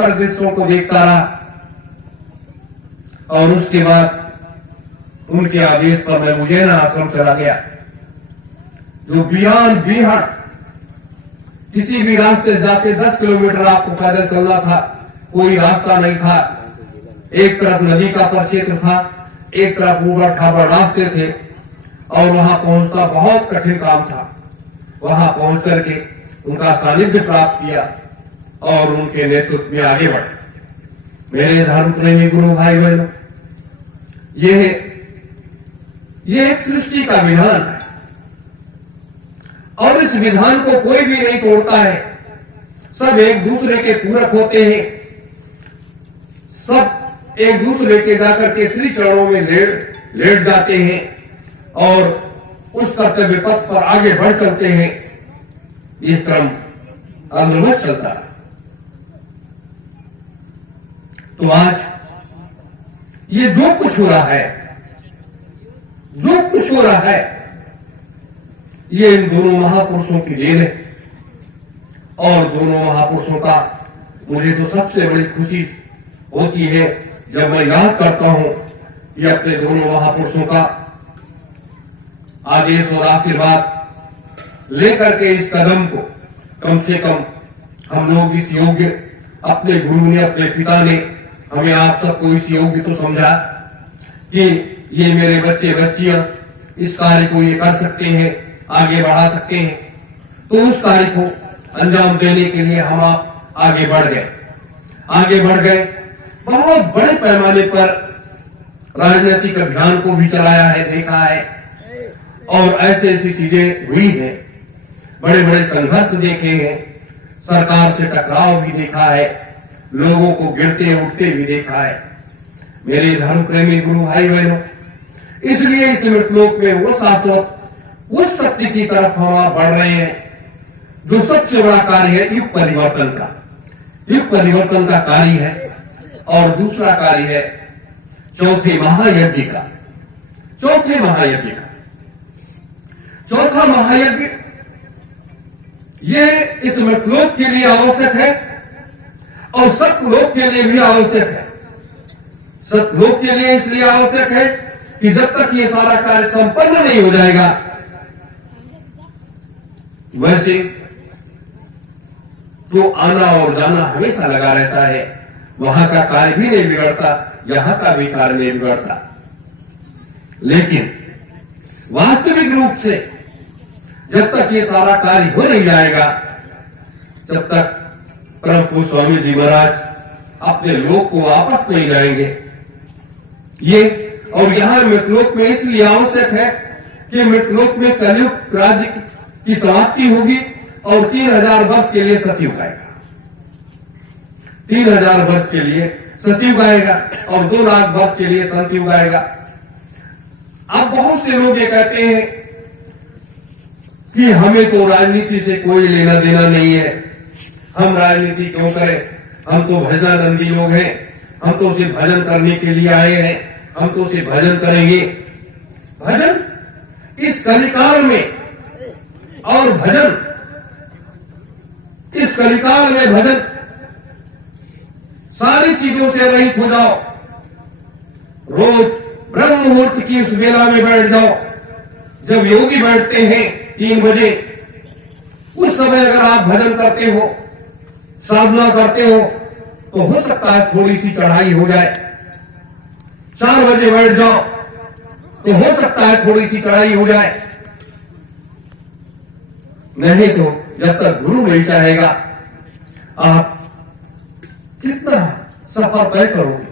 परिदृश्यों को देखता रहा और उसके बाद उनके आदेश पर मैं उज्जैन आश्रम चला गया, जो बियॉन्ड बीहड़, किसी भी रास्ते से जाते 10 किलोमीटर आपको पैदल चलना था, कोई रास्ता नहीं था। एक तरफ नदी का परिक्षेत्र था, एक तरफ ऊबड़ खाबड़ रास्ते थे और वहां पहुंचना बहुत कठिन काम था। वहां पहुंच करके उनका सानिध्य प्राप्त किया और उनके नेतृत्व में आगे बढ़े। मेरे धर्म प्रेमी गुरु भाई बहनों, ये एक सृष्टि का विधान है और इस विधान को कोई भी नहीं तोड़ता है। सब एक दूसरे के पूरक होते हैं, सब एक दूसरे के जाकर के श्री चरणों में लेट जाते हैं और उस कर्तव्य पथ पर आगे बढ़ चलते हैं। ये क्रम अग्रवत चलता है। तो आज ये जो कुछ हो रहा है, ये इन दोनों महापुरुषों की देन है। और दोनों महापुरुषों का मुझे तो सबसे बड़ी खुशी होती है जब मैं याद करता हूं कि अपने दोनों महापुरुषों का आदेश और आशीर्वाद लेकर के इस कदम को कम से कम हम लोग इस योग्य, अपने गुरु ने, अपने पिता ने हमें आप सबको इस योग्य तो समझा कि ये मेरे बच्चे बच्चियां इस कार्य को ये कर सकते हैं, आगे बढ़ा सकते हैं। तो उस कार्य को अंजाम देने के लिए हम आप आगे बढ़ गए। बहुत बड़े पैमाने पर राजनीतिक अभियान को भी चलाया है, देखा है और ऐसे चीजें हुई हैं। बड़े बड़े संघर्ष देखे हैं, सरकार से टकराव भी देखा है, लोगों को गिरते उठते भी देखा है। मेरे धर्म प्रेमी गुरु भाई बहनों, इसलिए इस मृतलोक में वो शाश्वत, उस शक्ति की तरफ हम आप बढ़ रहे हैं जो सबसे बड़ा कार्य है युग परिवर्तन का कार्य है। और दूसरा कार्य है चौथे महायज्ञ का। चौथा महायज्ञ ये इस मृतलोक के लिए आवश्यक है और सत्यलोक के लिए भी आवश्यक है। सत्यलोक के लिए इसलिए आवश्यक है कि जब तक ये सारा कार्य संपन्न नहीं हो जाएगा, वैसे तो आना और जाना हमेशा लगा रहता है। वहां का कार्य भी नहीं बिगड़ता, यहां का भी कार्य नहीं बिगड़ता। लेकिन वास्तविक रूप से जब तक ये सारा कार्य हो नहीं जाएगा, तब तक परम पूज्य स्वामी जी महाराज अपने लोक को वापस नहीं जाएंगे। ये और यहां मृतलोक में इसलिए आवश्यक है कि मृतलोक में कलयुग राज्य की समाप्ति होगी और 3000 वर्ष के लिए सतयुग आएगा। 3000 वर्ष के लिए सतयुग आएगा और 2 लाख वर्ष के लिए संतयुग आएगा। अब बहुत से लोग ये कहते हैं कि हमें तो राजनीति से कोई लेना देना नहीं है, हम राजनीति क्यों करें, हम तो भजनानंदी लोग हैं, हम तो सिर्फ भजन करने के लिए आए हैं, हम तो सिर्फ भजन करेंगे। भजन इस कलिकाल में, और भजन इस कलिकाल में भजन सारी चीजों से रहित हो जाओ। रोज ब्रह्म मुहूर्त की उस वेला में बैठ जाओ जब योगी बैठते हैं 3 बजे। उस समय अगर आप भजन करते हो, साधना करते हो, तो हो सकता है थोड़ी सी चढ़ाई हो जाए। 4 बजे बैठ जाओ तो हो सकता है थोड़ी सी चढ़ाई हो जाए। नहीं तो जब तक गुरु नहीं चाहेगा, आप कितना सफर तय करोगे।